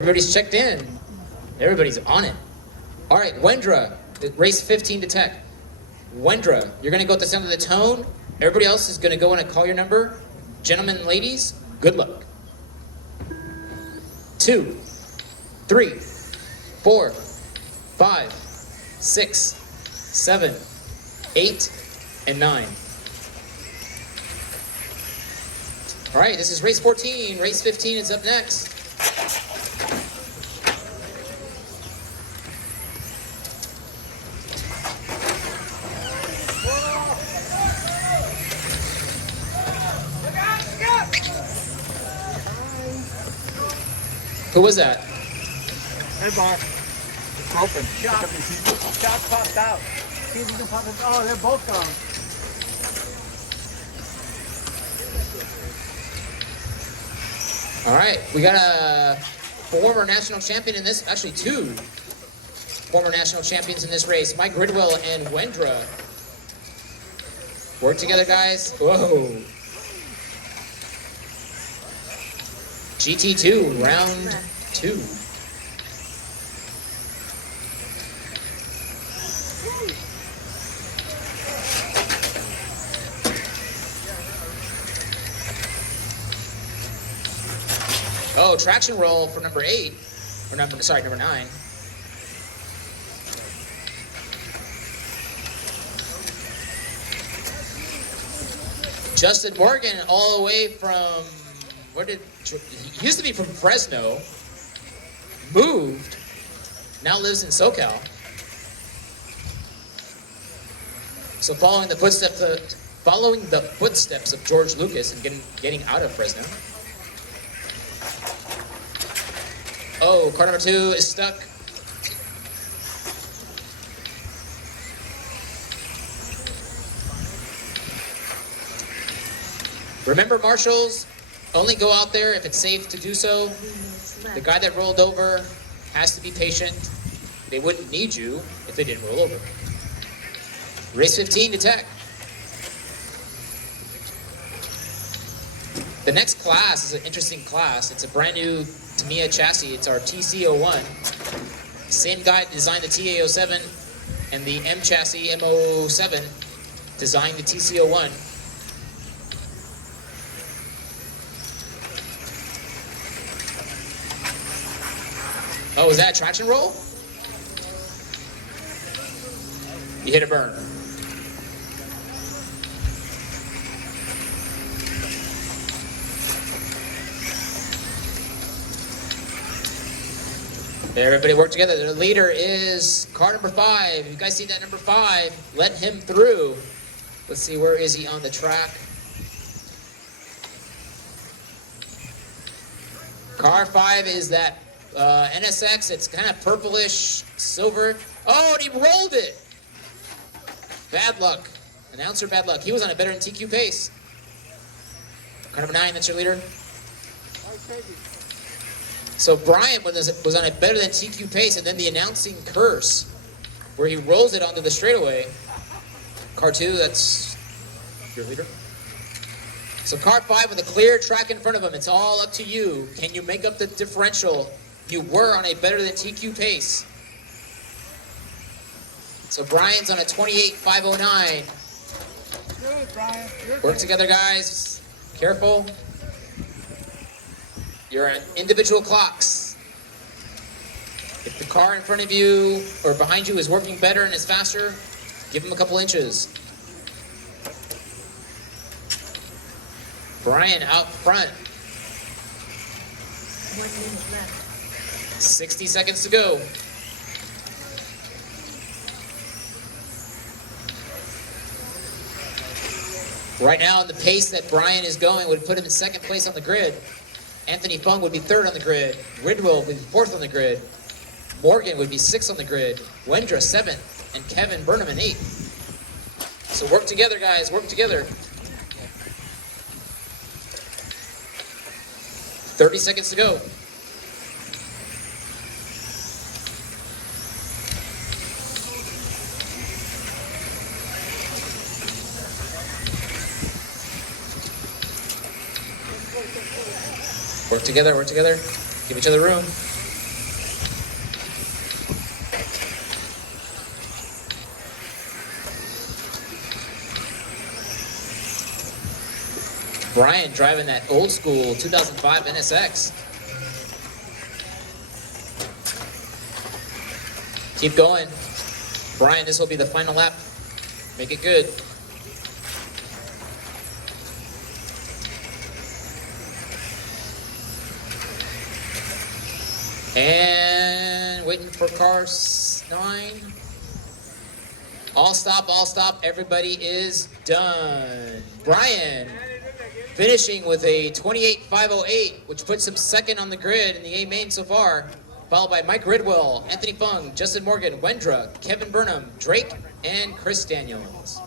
Everybody's checked in. Everybody's on it. All right, Wendra, race 15 to tech. Wendra, you're going to go at the sound of the tone. Everybody else is going to go in and call your number. Gentlemen and ladies, good luck. 2, 3, 4, 5, 6, 7, 8, and 9. All right, this is race 14. Race 15 is up next. Who was that? Hey, Bob. It's open. Shots popped out. See if you can pop it. Oh, they're both gone. All right, we got a former national champion in this, actually two former national champions in this race, Mike Ridwell and Wendra. Work together, guys. Whoa. GT-2, round 2. Oh, traction roll for number 8, or number 9. Justin Morgan, all the way from, he used to be from Fresno, moved, now lives in SoCal. So following the footsteps of George Lucas and getting out of Fresno. Oh, car number 2 is stuck. Remember, marshals, only go out there if it's safe to do so. The guy that rolled over has to be patient. They wouldn't need you if they didn't roll over. Race 15 to tech. The next class is an interesting class. It's a brand new Tamiya chassis. It's our TC01. Same guy designed the TA07 and the M chassis, M07, designed the TC01. Oh, was that a traction roll? You hit a burn. Everybody work together. The leader is car number 5. If you guys see that number 5, let him through. Let's see, where is he on the track? Car 5 is that NSX. It's kind of purplish, silver. Oh, and he rolled it. Bad luck. Announcer bad luck. He was on a better than TQ pace. Car number 9, that's your leader. So Brian was on a better than TQ pace, and then the announcing curse, where he rolls it onto the straightaway. Car 2, that's your leader. So car 5 with a clear track in front of him. It's all up to you. Can you make up the differential? You were on a better than TQ pace. So Brian's on a 28.509. Good, Brian. Work together, guys. Careful. You're on individual clocks. If the car in front of you or behind you is working better and is faster, give him a couple inches. Brian out front. 1 minute left. 60 seconds to go. Right now, the pace that Brian is going would put him in 2nd place on the grid. Anthony Fung would be 3rd on the grid. Ridwell would be 4th on the grid. Morgan would be 6th on the grid. Wendra 7th. And Kevin Burnham in 8th. So work together, guys. Work together. 30 seconds to go. Work together, work together. Give each other room. Brian driving that old school 2005 NSX. Keep going. Brian, this will be the final lap. Make it good. And waiting for car 9. All stop, everybody is done. Brian finishing with a 28.508, which puts him second on the grid in the A main so far, followed by Mike Ridwell, Anthony Fung, Justin Morgan, Wendra, Kevin Burnham, Drake, and Chris Daniels.